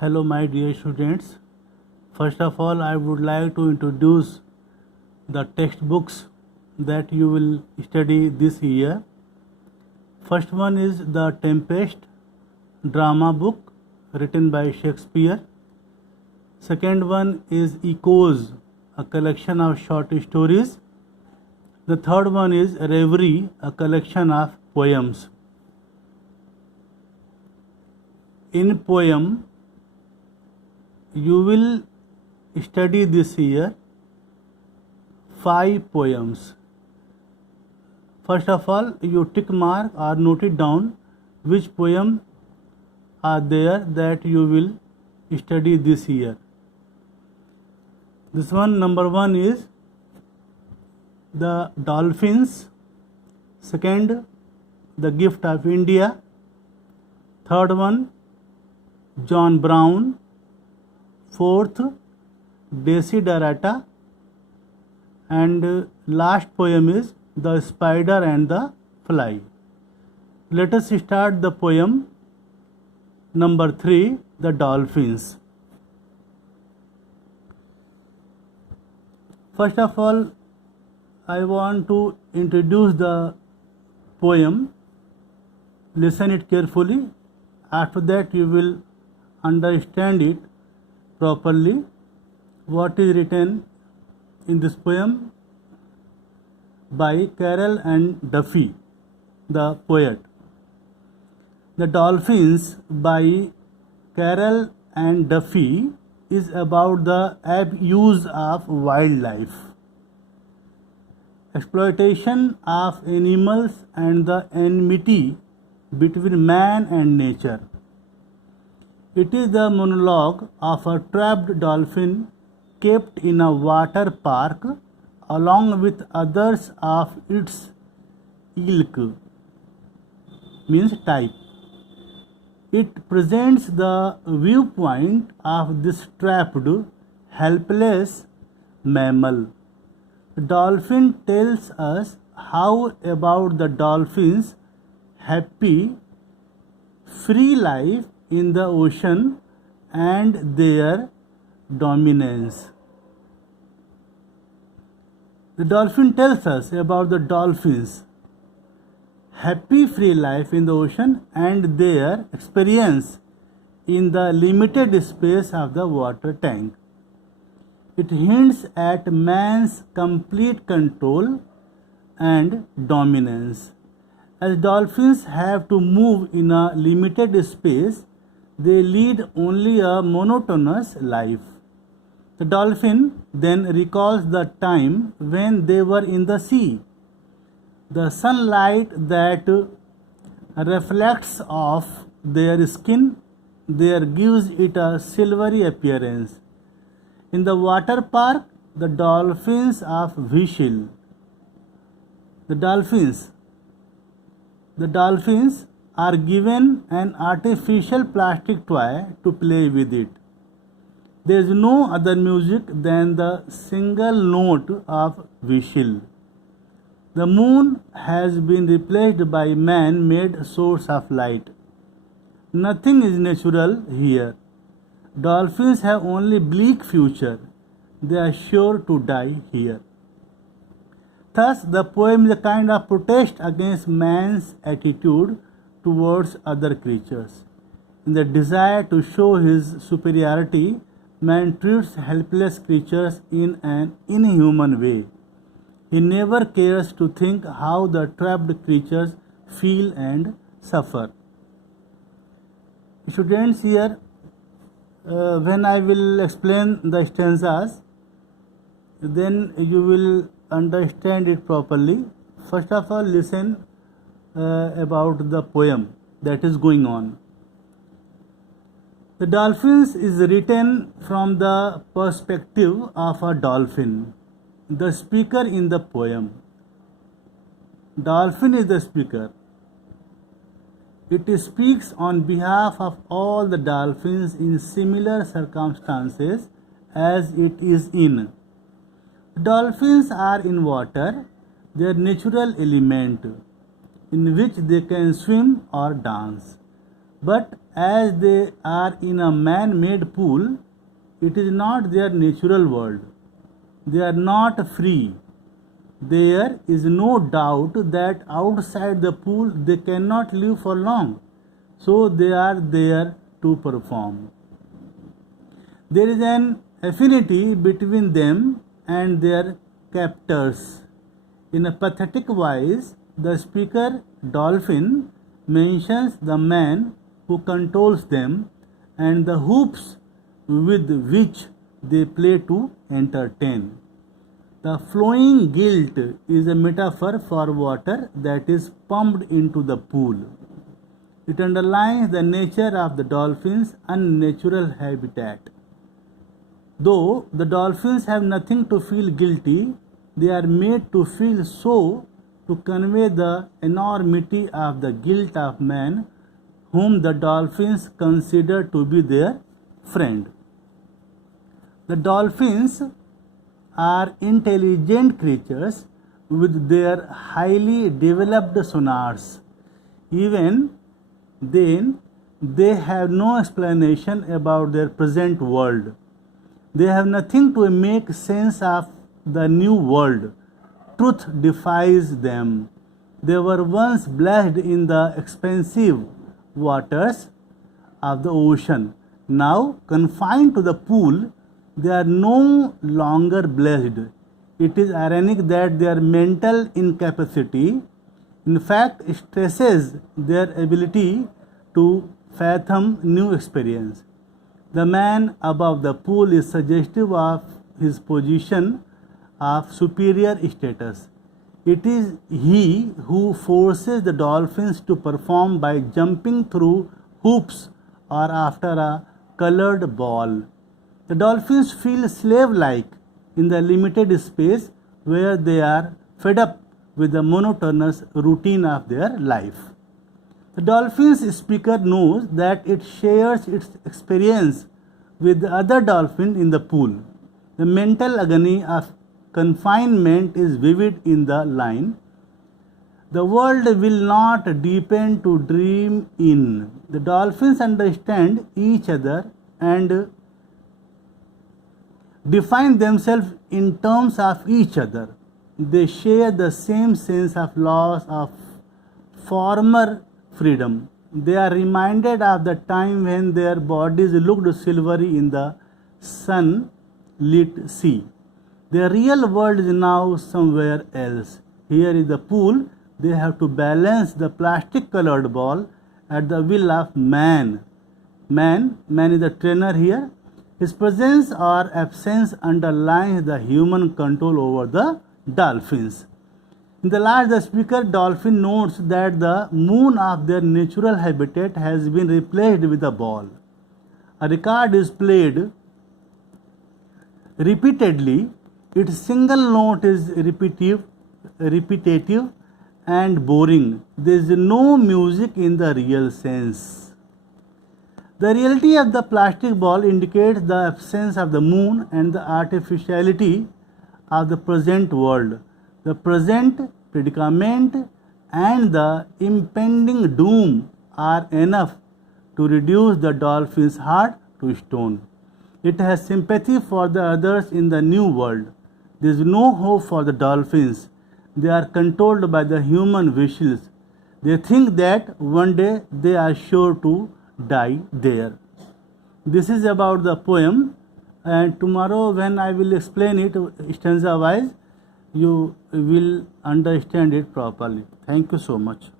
Hello, my dear students. First of all, I would like to introduce the textbooks that you will study this year. First one is The Tempest drama book written by Shakespeare. Second one is Echoes, a collection of short stories. The third one is Reverie, a collection of poems. In poem, you will study this year 5 poems. First of all, you tick mark or note it down which poem are there that you will study this year. This one, number 1 is The Dolphins. Second, The Gift of India. Third one, John Brown. Fourth, Desiderata. And last poem is The Spider and the Fly. Let us start the poem number 3, The Dolphins. First of all, I want to introduce the poem. Listen it carefully. After that, you will understand it properly. What is written in this poem by Carroll and Duffy, the poet. The Dolphins by Carroll and Duffy is about the abuse of wildlife, exploitation of animals, and the enmity between man and nature. It is the monologue of a trapped dolphin kept in a water park along with others of its ilk, means type. It presents the viewpoint of this trapped, helpless mammal. The dolphin tells us how about the dolphins' happy, free life in the ocean and their dominance. The dolphin tells us about the dolphins' happy free life in the ocean and their experience in the limited space of the water tank. It hints at man's complete control and dominance. As dolphins have to move in a limited space, they lead only a monotonous life. The dolphin then recalls the time when they were in the sea. The sunlight that reflects off their skin there gives it a silvery appearance. In the water park, the dolphins of whistle. The dolphins are given an artificial plastic toy to play with it. There is no other music than the single note of whistle. The moon has been replaced by man-made source of light. Nothing is natural here. Dolphins have only bleak future. They are sure to die here. Thus, the poem is a kind of protest against man's attitude towards other creatures. In the desire to show his superiority, man treats helpless creatures in an inhuman way. He never cares to think how the trapped creatures feel and suffer. Students, here, when I will explain the stanzas, then you will understand it properly. First of all, listen about the poem that is going on. The Dolphins is written from the perspective of a dolphin, the speaker in the poem. Dolphin is the speaker. It speaks on behalf of all the dolphins in similar circumstances as it is in. Dolphins are in water, their natural element, in which they can swim or dance. But as they are in a man-made pool, it is not their natural world. They are not free. There is no doubt that outside the pool they cannot live for long, so they are there to perform. There is an affinity between them and their captors. In a pathetic wise, the speaker dolphin mentions the man who controls them and the hoops with which they play to entertain. The flowing gilt is a metaphor for water that is pumped into the pool. It underlines the nature of the dolphin's unnatural habitat. Though the dolphins have nothing to feel guilty, they are made to feel so to convey the enormity of the guilt of man, whom the dolphins consider to be their friend. The dolphins are intelligent creatures with their highly developed sonars. Even then, they have no explanation about their present world. They have nothing to make sense of the new world. Truth defies them. They were once blessed in the expansive waters of the ocean. Now, confined to the pool, they are no longer blessed. It is ironic that their mental incapacity, in fact, stresses their ability to fathom new experience. The man above the pool is suggestive of his position of superior status. It is he who forces the dolphins to perform by jumping through hoops or after a colored ball. The dolphins feel slave-like in the limited space where they are fed up with the monotonous routine of their life. The dolphin's speaker knows that it shares its experience with the other dolphin in the pool. The mental agony of confinement is vivid in the line, "The world will not deepen to dream in." The dolphins understand each other and define themselves in terms of each other. They share the same sense of loss of former freedom. They are reminded of the time when their bodies looked silvery in the sun-lit sea. Their real world is now somewhere else. Here is the pool. They have to balance the plastic-colored ball at the will of man. Man is the trainer here. His presence or absence underlines the human control over the dolphins. In the last, the speaker dolphin notes that the moon of their natural habitat has been replaced with a ball. A record is played repeatedly. Its single note is repetitive and boring. There is no music in the real sense. The reality of the plastic ball indicates the absence of the moon and the artificiality of the present world. The present predicament and the impending doom are enough to reduce the dolphin's heart to stone. It has sympathy for the others in the new world. There is no hope for the dolphins. They are controlled by the human wishes. They think that one day they are sure to die there. This is about the poem, and tomorrow when I will explain it stanza wise, you will understand it properly. Thank you so much.